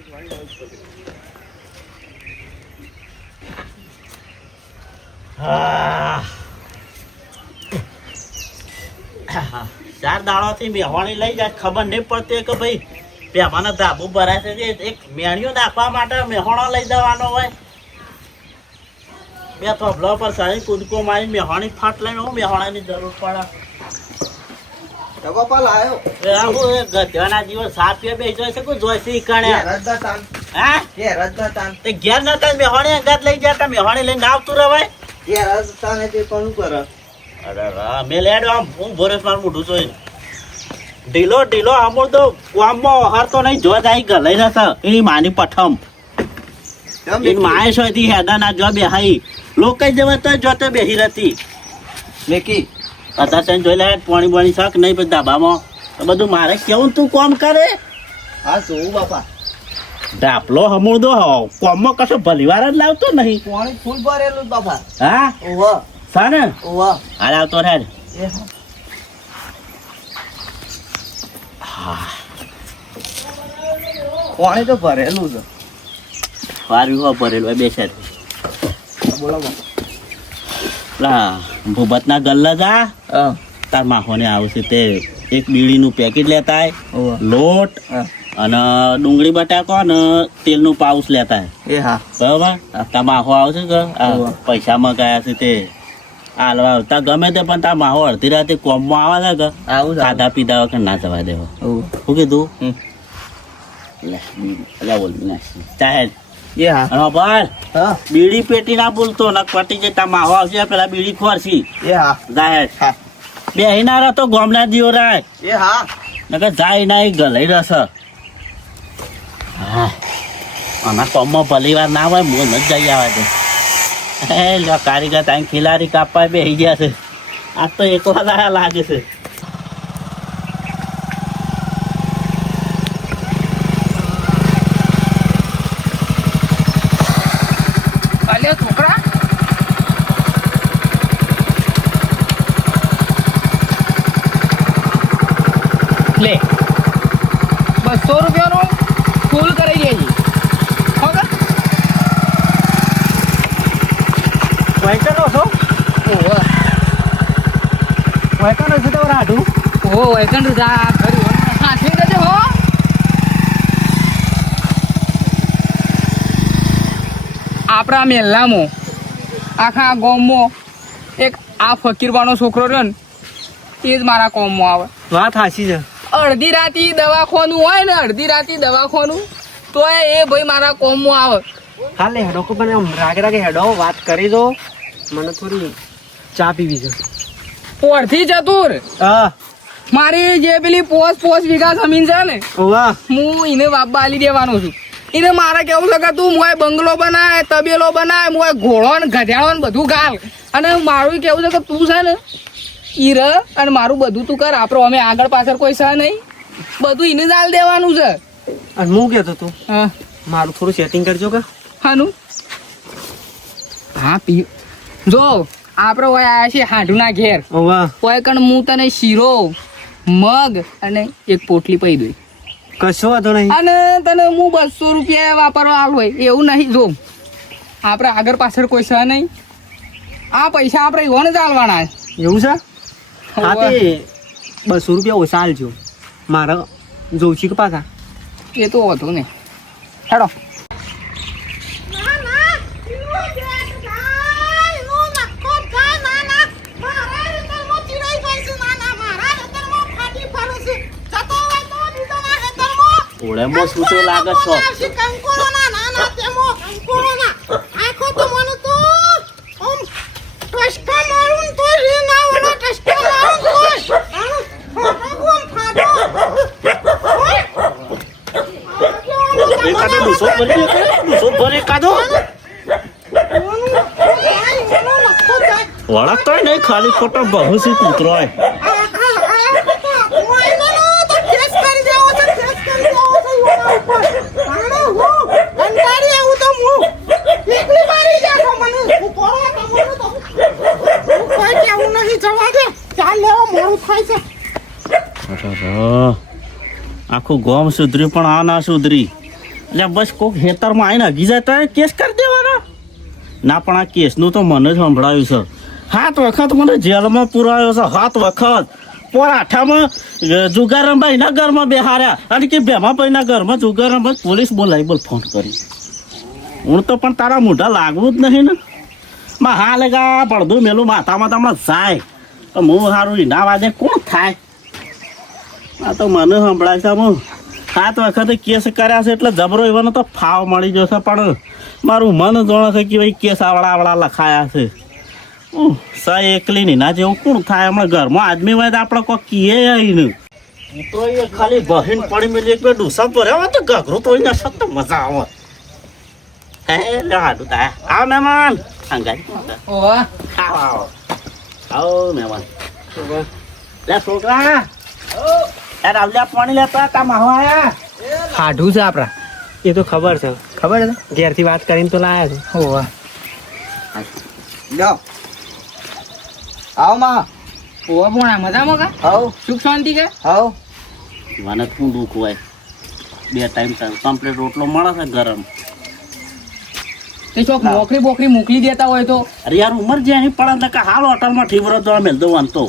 ચાર દાડોથી મેવાણી લઈ જાય ખબર નહીં પડતી કે ભાઈ પેમાના ધાબુ ભરાય છે એક મેણિયો નાખવા માટે મેહોણો લઈ જવાનો હોય. બે થોભલો પર સારી કૂદકો મારી મેહોણી ફાટ લઈને હું મેહોણાની જરૂર પડે. ગોપાલ આવ્યો ગધ્યાના જીવન સાપીએ બેસી છે કોઈ જોઈશી કણે હા કે રજતાન તે ઘેર નતા મેહોણી અંગાત લઈ જતા મેહોણી લઈને આવતું રવાય કે રજતાને તે કોણ કરે. અરે રા મે લેડો આમ હું ભોરેસ માર મોઢું જોઈને ઢીલો ઢીલો આમો તો કામમાં હાર તો નહીં જો જાય ગલઈ નતા એની માની પઠમ એની માય સોથી હેડા ના જો બેહાઈ લોકો જવા તો જોતે બેહી રહેતી મેકી અતા સેન જોઈ લે પાણી પાણી શાક નહીં પછી ધાબામાં તો બધું મારે કેવું તું કામ કરે. હા શું બાપા ડાપલો હમુડો કોમમાં કશો ભલીવાર જ લાવતો નહીં. પાણી ફૂલ ભરેલું બાપા. હા ઓવા સાને ઓવા હાલ આવતો રે. પાણી તો ભરેલું છે. વારવી ભરેલું બેસે બોલો પેલા ભૂબતના ગલ્લા જા તાર માહોને આવશે તે એક બીડીનું પેકેટ લેતા લોટ અને ડુંગળી બટાકો અને તેલનું પાઉચ લેતા એ હા બરાબર તાર માહો આવશે કે પૈસા મંગાયા છે તે હાલવા તા ગમે તે પણ તાર માહો અડધી રાતે કોમમાં આવે છે કે ખાધા પીધા વખત ના જવા દેવો. શું કીધું લે બોલ ચાહે એ હા ભાઈ હા બીડી પેટી ના બોલતો ન પટી જે તા માહો આવશે પેલા બીડી ખોરશી એ હા જાહેર બે હિનારા તો ગોમના દિયો રાય એ હા નકર જાય ના એ ગલાઈ રસ. હા આના કોમમાં ભલી વાર ના હોય મોન જ જઈ આવે છે. એ લો કારીગર ત્યાં ખિલાડી કાપવા બેસી ગયા છે. આજ તો એકલા દાડા લાગે છે. છોકરા લે 200 રૂપિયાનું ફૂલ કરી દેજે. વાયકનો છો વાયકનો છે તો રાઢું ઓ એકન જા ખરી સાથી દેજે હો. આપણા મેલ્લામાં આખા ગામમાં એક આ ફકીરબાનો છોકરો રહ્યો ને એ જ મારા કોમમાં આવે. વાત હાચી છે. અડધી રાતી દવાખાનું હોય ને અડધી રાતી દવાખાનું તો એ ભાઈ મારા કોમમાં આવે. હાલે હેડો કો મને રાગે રાગે હેડો વાત કરી દો મને થોડી ચા પીવી છે. પોરથી ચતુર હા મારી જે પેલી પોસ વીઘા જમીન છે ને ઓવા હું એને બાપા આલી દેવાનો છું. એને મારે કેવું છે કે તું મોય બંગલો બનાય તબેલો બનાય મોય ઘોડો ને ગધેડો ને બધું ગાલ અને મારું કેવું છે કે તું છે ને ઈ ર અને મારું બધું તું કર. આપણો અમે આગળ પાછળ કોઈ છે નહીં બધું એને જ આલ દેવાનું છે. અને હું કહેતો તું હા મારું થોડું સેટિંગ કરજો કે હાનું હા પી જો આપણે હોય આવ્યા છીએ હાંડુના ઘેર ઓવા હોય કણ હું તને શીરો મગ અને એક પોટલી પઈ દઈ કશો વાંધો નહીં. અને તને હું 200 રૂપિયા વાપરવા હાલ હોય એવું નહીં. જો આપણે આગળ પાછળ કોઈ છે નહીં. આ પૈસા આપણે એવાને ચાલવાના એવું છે હા તે 200 રૂપિયા ઓછા હાલજો મારે જોઉં છું કે પાછા એ તો હતું ને હેડો. ઓળેમાં શું તો લાગે છો વળગતો નહીં ખાલી ખોટો બહુ સી કૂતરો આખું ગોમ સુધર્યું પણ આ ના સુધરી. એટલે બસ કોક ખેતરમાં આવીને હગી જાય તો કેસ કરી દેવાનો ના પણ આ કેસનું તો મને જ સંભળાયું છે 7 વખત મને જેલમાં પુરાયો છે 7 વખત પોર આઠામાં જુગાર રંબાઈના ઘરમાં બેહાર્યા અને કે ભેમાભાઈના ઘરમાં જુગાર રંબાઈ પોલીસ બોલાવી બોલ ફોન કરી હું તો પણ તારા મોઢા લાગવું જ નહીં ને માં હા લેગા પડદું મેલું માથામાં હમણાં જાય તો હું સારું ના વાદે કોણ થાય આ તો મને સંભળાય છે હું 7 વખતે કેસ કર્યા છે એટલે જબરો એવાનો તો ફાવ મળી જશે પણ મારું મન જોણે છે કે ભાઈ કેસ આવડા લખાયા છે સા એકલી ની ના જેવું કોણ થાય હમણાં ઘરમાં આદમી હોય તો આપણે કોઈ કીએ આવીને તો એ ખાલી બહીન પડી મેલી એક બે ડૂસા ભર્યા હોય તો ઘઘરું તોડી ના શકતો મજા આવે હે લે હાડું તા આવ મહેમાન અંગાઈ ઓવા આવો મહેમાન લે છોકરા યાર આવલ્યા પાણી લેતા તા માહો આયા હાઢું છે આપણા એ તો ખબર છે ઘેરથી વાત કરીને તો લાયા છે ઓવા લ્યો આવો માં ઓવા ભોણા મજામાં કા આવો સુખ શાંતિ કે આવો મને શું દુઃખ હોય 2 ટાઈમ કમ્પ્લીટ રોટલો મળે છે ગરમ તે ચોક નોકરી બોકરી મોકલી દેતા હોય તો અરે યાર ઉંમર જે એની પડે કે હાલ હોટલમાં ઠીવરો તો મેલ દો વાંધો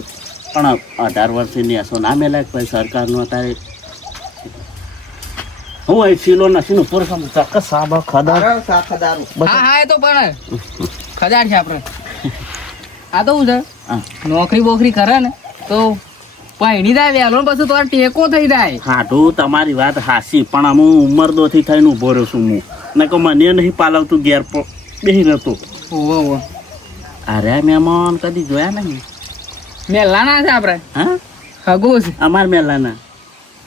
પણ 18 વર્ષની એસો ના મેલાય ભાઈ સરકારનું અત્યારે હું એ ફીલો નથી નું પૂર સમ ચક્ક સાબ ખદા દારૂ સાખા દારૂ હા એ તો પણ ખજાર છે આપણે આ તો શું છે હા. નોકરી બોકરી કરે ને તો પૈણી જાય વહેલો ને પછી તો ટેકો થઈ જાય હાટું તમારી વાત હાસી પણ હું ઉંમર દોથી થઈને ઉભો રહ્યો છું હું ને કે મને નહીં પાલવતું ઘેર બેહી રહેતો ઓવો ઓવો અરે મહેમાન કદી જોયા નહીં મેલાના છે આપણે હા હગો છે અમાર મેલાના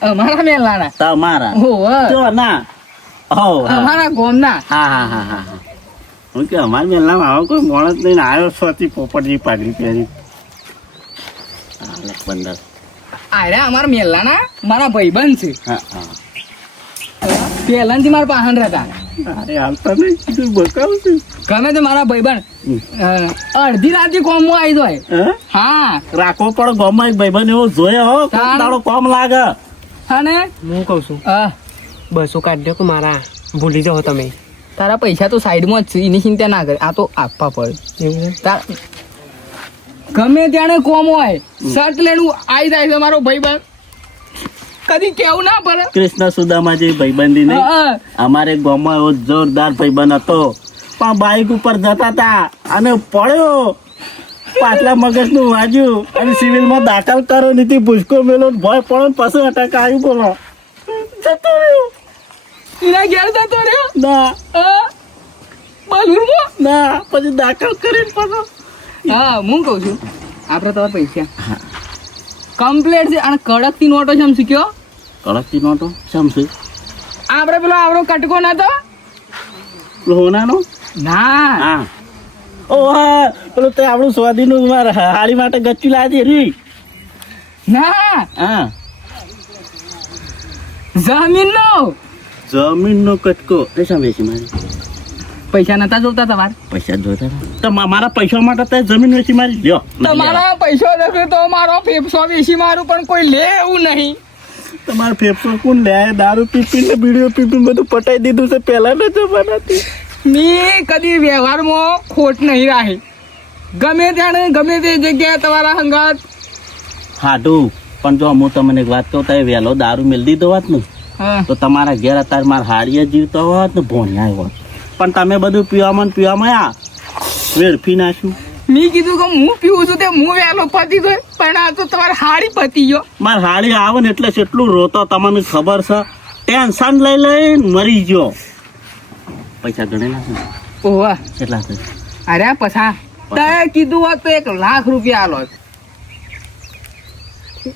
અમારા મેલાના તમારા ઓવો જો ના હો હા અમારા ગોમના હા હું કે અમાર મેલામાં આવો કોઈ માણસ લઈને આવ્યો છોથી પોપટજી પાઘડી પહેરી 15 આરે અમારા મેલાના મારા ભાઈબંધ છે હા પહેલાથી મારા પાહન રહેતા અરે હાલતા નહીં કીધું બકાવું છું ગમે તે મારા ભાઈબંધ અડધી રાતે કોમમાં આવી જાય હા રાખવો પડે ગામમાં એક ભાઈબંધ એવો જોયો હો તાણ. તારો કોમ લાગે અને હું કહું છું 200 કાઢ દો કે મારા ભૂલી જાઓ તમે તારા પૈસા તો સાઈડમાં જ છે એની ચિંતા ના કરે આ તો આપવા પડે એવું છે ગમે ત્યારે કોમ હોય શર્ટ લઈને આવી જાય છે મારો ભાઈબંધ કદી કેવું ના પડે કૃષ્ણ સુદામા જે ભાઈબંધી નહીં હા, અમારે ગામમાં એવો જોરદાર ભાઈબંધ હતો પણ બાઇક ઉપર જતા હતા અને પડ્યો પાછલા મગજનું વાગ્યું અને સિવિલમાં દાખલ કરો નીતિ ભૂસકો મેલો ભય પડો ને પછી અટક આવ્યું બોલો જતો રહ્યો એના ઘેર જતો રહ્યો ના બલૂરમાં ના પછી દાખલ કરીને પાછો હા હું કહું છું આપણે તો પૈસા કમ્પ્લેટ છે અને કડક થી નોટો છે એમ શીખ્યો કડકથી નોટો સમશે આપણે પેલો આવડો કટકો નતો લોનાનો ના હા ઓ હા પેલું તે આપણું સ્વાદીનું મારે હાડી માટે ગચ્ચી લાવી રી ના હા જમીનનો જમીનનો કટકો એ સાંભળે મારી પૈસા નતા જોતા તમારે પૈસા જોતા હતા. તો મારા પૈસા માટે તે જમીન વેચી મારી લ્યો તમારા પૈસો દેખે તો મારો ફેફસો વેચી મારું પણ કોઈ લે એવું નહીં તમારે ફેફસો કોણ લે દારૂ પીપીને બીડીઓ પીપીને બધું પટાઈ દીધું છે પહેલાના જમાનાથી મેં કદી વ્યવહારમાં ખોટ નહીં રાખી ગમે ત્યારે ગમે તે જગ્યાએ તમારા હંગાત હાડું પણ જો હું તમને એક વાત કહું તો વહેલો દારૂ મેળ દીધો હોત ને હા તો તમારા ઘેર અત્યારે મારા હાડીએ જીવતો હોત ને ભોણ્યા હોત પણ તમે બધું પીવામાં આ વેડફી નાખ્યું મેં કીધું કે હું પીવું છું તે હું વહેલો પતી ગયો પણ આ તો તમારે હાડી પતી ગયો મારે હાડી આવે ને એટલે કેટલું રોતો તમને ખબર છે ટેન્શન લઈ લઈને મરી ગયો પૈસા ગણેલા છે ને? ઓવા કેટલા છે અરે પછા તે કીધું હોત તો 1 લાખ રૂપિયા આલો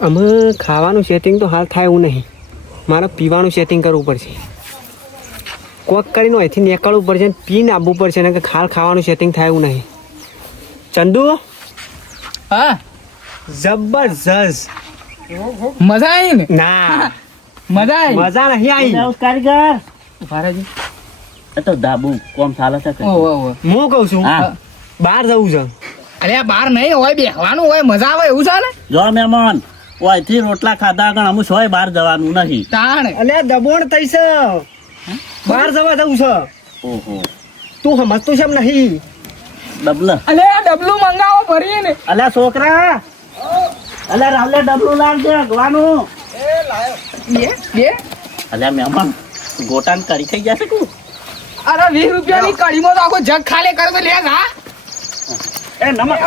અમે ખાવાનું સેટિંગ તો હાલ થાય એવું નહીં મારે પીવાનું સેટિંગ કરવું પડશે કોક કરીને અહીંથી નીકળવું પડશે ને પીને આવવું પડશે ને કે ખાવાનું સેટિંગ થાય એવું નહીં ચંદુ હા જબરજસ્ત મજા આવી ને ના મજા આવી મજા નહીં આવી કારીગર ભારાજી એ તો દાબુ કોમ ચાલે છે કે? ઓહો ઓહો હું કહું છું હા બહાર જવું છે અરે આ બાર નહીં હોય બેહવાનું હોય મજા આવે એવું છે ને જો મહેમાન ઓયથી રોટલા ખાધા આગળ અમુક હોય બહાર જવાનું નહીં તાણ અલ્યા દબોણ થઈ છે બહાર જવા જવું છે. ઓહો તું સમજતું છે એમ નહીં. ડબલ અલે આ ડબલું મંગાવો ભરીને. અલ્યા છોકરા અલ્યા રાવલે ડબલું લાવજે અગવાનું. બે અલ્યા મહેમાન ગોટાન કરી થઈ જશે તું. અરે 20 રૂપિયાની કઢીમાં તો આખો જગ ખાલી કરે તો લે હા. એ નમક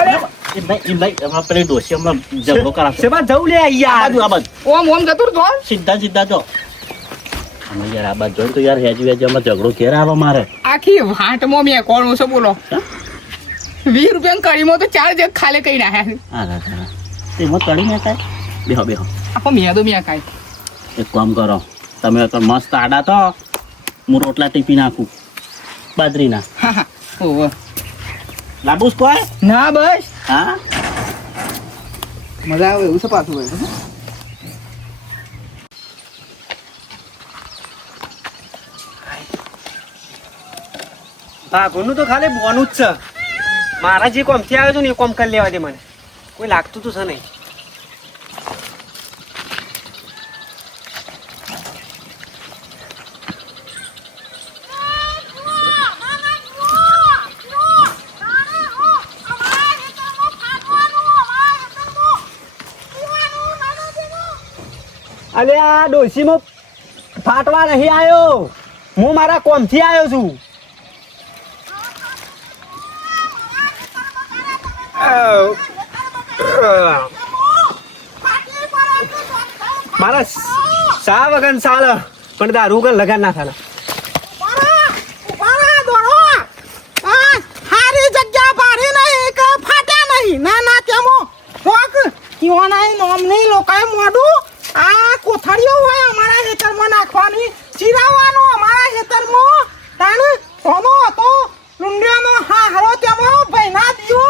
એ નહીં એમાં પેલી ડોશીમાં ઝઘડો કરાશે. શેમાં જવું લે આ યાર. બાજુ આ બાજુ ઓમ ઓમ જતું રહો. સીધા જો અમે યાર આ બાજુ જોઈને તો યાર હેજી એમાં ઝઘડો ઘેર આવે મારે. આખી વાટમાં મેં કોણ છે બોલો. 20 રૂપિયાની કઢીમાં તો 4 જગ ખાલી કઈ નાખ્યા. હા એમાં કડી ને કાંઈ બેહો આખો મેં તો મેં કાંઈ. એક કામ કરો તમે તો મસ્ત આડા તો હું રોટલા ટીપી નાખું બાજરીના. હા હા ઓહો. લાબુસ કોઈ ના બસ હા મજા આવે એવું છે પાછું ભાઈ. ભાગોનું તો ખાલી બોનું જ છે. મારા જે કોમથી આવ્યો છું ને એ કોમ કરી લેવા દે મને. કોઈ લાગતું તો છે નહીં. અલે આ ડોશીમાં ફાટવા નહીં આવ્યો. હું મારા કોમથી આવ્યો છું. મારા સા વગર ચાલે પણ દારૂ વગર લગાડ ના ચાલે. હારી જગ્યા ભારી નહીં કે ફાટ્યા નહીં ના ના તેમો રોક ઈવાના નોમ નહીં લોકાએ મોડું આ કોથળીઓ હોય અમારા ખેતરમાં નાખવાની ચીરાવાનું અમારા ખેતરમાં તાણ સોનો હતો લુંડિયાનો હા હારો તેમો ભૈના દીવો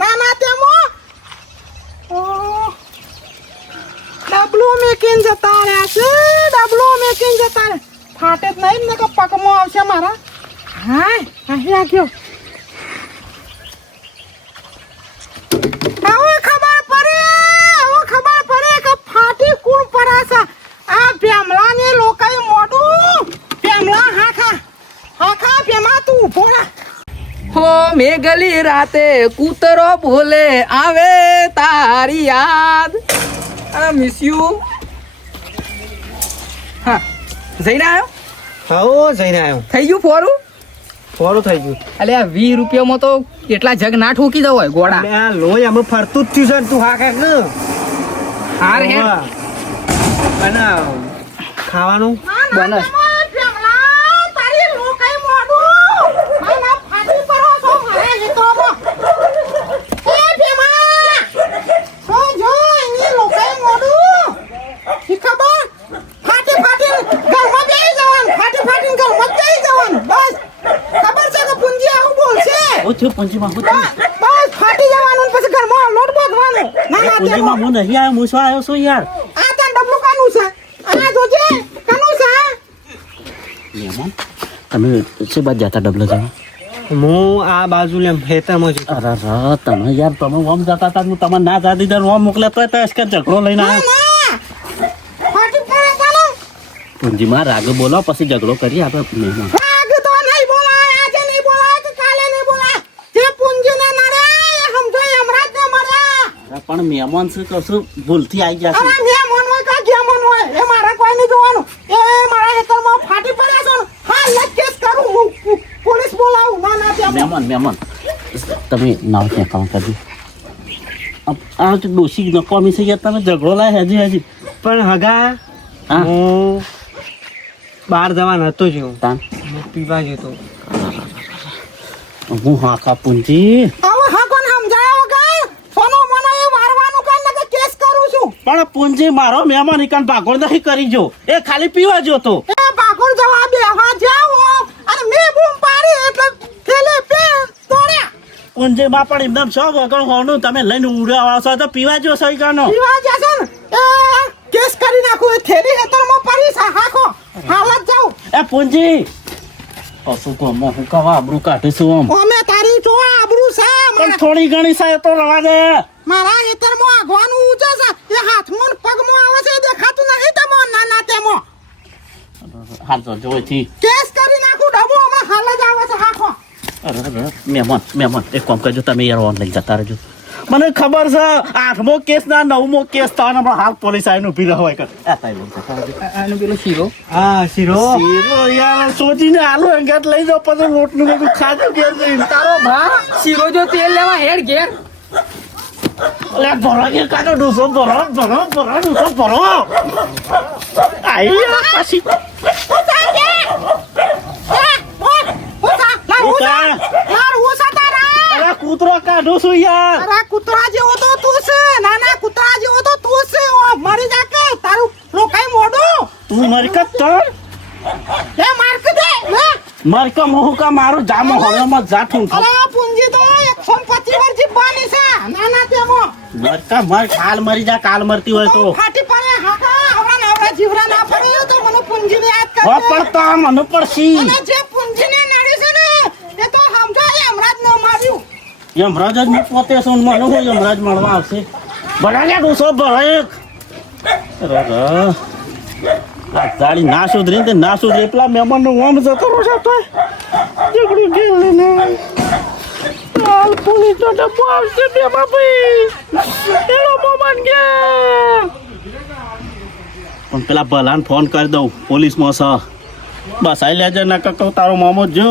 ના ના તેમો ડબલું મેકીને જતા રહ્યા છે ડબલું મેકીને જતા રહ્યા ફાટે જ નહીં ને કે પગમાં આવશે મારા હાય અહીં આવ્યો હવે ખબર પડે કે ફાટી કુણ પડાશે આ ભેમલાને લોકાએ મોઢું ભેમલા હાખા ભેમા તું ઊભો રહે હો મેઘલી રાતે કૂતરો બોલે આવે તારી યાદ. Miss you. હા જઈને આવ્યો. હો જઈને આવ્યો. થઈ ગયું ફોરું. ફોરું થઈ ગયું. અલે આ 20 રૂપિયામાં તો કેટલા જગ ના ઠોકી દો હોય ગોળા. અલે આ લોહી આમાં ફરતું જ થયું છે ને તું હા કાંઈક ને. હાર હે અને ખાવાનું બનસ. ભેમલા તારી લોકાએ મોઢું મારા ફાટી પડો છો મારે હિતોમાં એ ભેમા જો એની લોકાએ મોઢું ઈ ખબર ફાટી ઘરમાં બેસી જવાનું ફાટી ઘરમાં બેસી જવાનું બસ ખબર છે કે પુંજી આવું બોલશે હું થયું પૂંજીમાં હું થયું બસ ફાટી જવાનું ને પછી ઘરમાં લોટ બાંધવાનો ના ના પૂંજીમાં હું નહીં આવ્યો હું શું આવ્યો છું યાર. આ તને ડબલું કાનું છે આ જોજે કાનું છે મહેમાન તમે શું બાદ જતા ડબલ જવા. હું આ બાજુ લેમ ખેતરમાં છું. અરે તમે યાર તમે ઓમ જતા હતા હું તમને ના જા દીધા ઓમ મોકલ્યા તો અસ્કર ઝઘડો લઈને આવ્યો. ફાટી પડે કાનો પૂંજીમાં રાગ બોલો પછી ઝઘડો કરીએ આપણે મહેમાન. આગ તો નહીં બોલાય આજે નહીં બોલાય કે કાલે નહીં બોલાય જે પુંજીને નડે એ સમજો યમરાજ ને મર્યા અરે પણ મહેમાન શું કશું ભૂલથી આવી જશે. અરે મે મન હોય કા જે મન હોય એ મારે કોઈ નહીં જોવાનું એ મારા હેતરમાં ફાટી પડ્યા છો ને હા લગ કેસ કરું હું પોલીસ બોલાવું ના ના ત્યાં મહેમાન તમે નાવ ક્યાં કામ કરજો. આ તો ડોસી નકોમી છે યાર તમે ઝઘડો લાય હજી પણ હગા હા હું બહાર જવા નતો જ હું. તાન હું પીવા જતો. હું હા કા પૂંજી હવે હા કોણ સમજાયો કે સોનો મને એ વારવાનું કાન ને કેસ કરું છું પણ પૂંજી મારો મહેમાન ઇકાન ભાગોળ નહીં કરી જો એ ખાલી પીવા જો તો. એ બાકોર જવા બે હા જાઓ અને મે બૂમ પાડી એટલે થેલે પે તોડ્યા પૂંજીમાં પણ એકદમ શોખ વગર હોનું તમે લઈને ઉડ્યા આવશો તો પીવા જો સહી કાનો. પીવા જશે ને એ કેસ કરી નાખું એ થેલી હેતરમાં પડી છે હાખો હાલત જાઉં એ પૂંજી કશું કોમો હું કવા આબરૂ કાઢીશું આમ અમે તારી જો આબરૂ છે પણ થોડી ઘણી સાય તો રવા દે. મારા હેતરમાં આગવાનું ઊંચે છે એ હાથમાં ને પગમાં આવે છે એ દેખાતું નથી તમો નાના તેમાં હાલ તો જોઈથી કેસ હાલ જ આવે છે હાખો અરે મહેમાન એક કામ કરજો તમે યાર ઓનલાઈન જતા રહેજો મને ખબર છે 8મો કેસ ના 9મો કેસ તો હમણાં હાલ પોલીસ આવીને ઊભી રહો હોય કર અને પેલો શીરો હા શીરો યાર સોચીને આલુ અંગાત લઈ જાઓ પછી રોટનું બધું ખાજો ઘેર જઈને તારો ભા શીરો જો તેલ લેવા હેડ ઘેર અલે ભરો કે કાઢો ડૂસો ભરો ડૂસો ભરો આઈ પછી ઉસા કે ઉસા માર ઉસા તારા અરે કૂતરો કાઢો છું યાર અરે કૂતરા જેવો તો તું છે નાના કૂતરા જેવો તો તું છે ઓ મરી જા કે તારું લોકાઈ મોઢું તું મરી કત તર લે માર કે દે લે મર કા મોહ કા મારું જામો હવામાં જાઠું અરે પૂંજી તો 125 વર્ષ જીવવાની છે નાના તેમો મર કા મર કાલ મરી જા કાલ મરતી હોય તો ફાટી પડે હાકા આવડા નવરા જીવરા ના પડે તો મને પૂંજી યાદ હો કરજે પડતા મને પડશી અને જે પૂંજી ને નડી છે ને એ તો સમજાય હમણાં જ ન માર્યું યમરાજ જ હું પોતે છું ને મને હું યમરાજ મળવા આવશે ભરાયા ડૂસો ભરાય આ ગાડી ના સુધરી તે ના સુધરે પેલા મહેમાન નો ઓમ જતો રહો તો ઝઘડું ગેલ ને હાલ પોલીસ નો ડબ્બો આવશે બે ભાઈ એનો મોમાન ગયા પણ પેલા ભલાને ફોન કરી દઉં પોલીસમાં છે બસ આઈ લેજે ના કકવ તારો મામો જો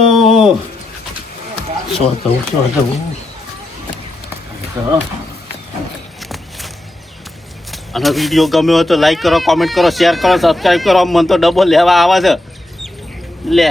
શું દઉં અને વિડીયો ગમ્યો હોય તો લાઈક કરો કોમેન્ટ કરો શેર કરો સબસ્ક્રાઈબ કરો મને તો ડબલ લેવા આવે છે લે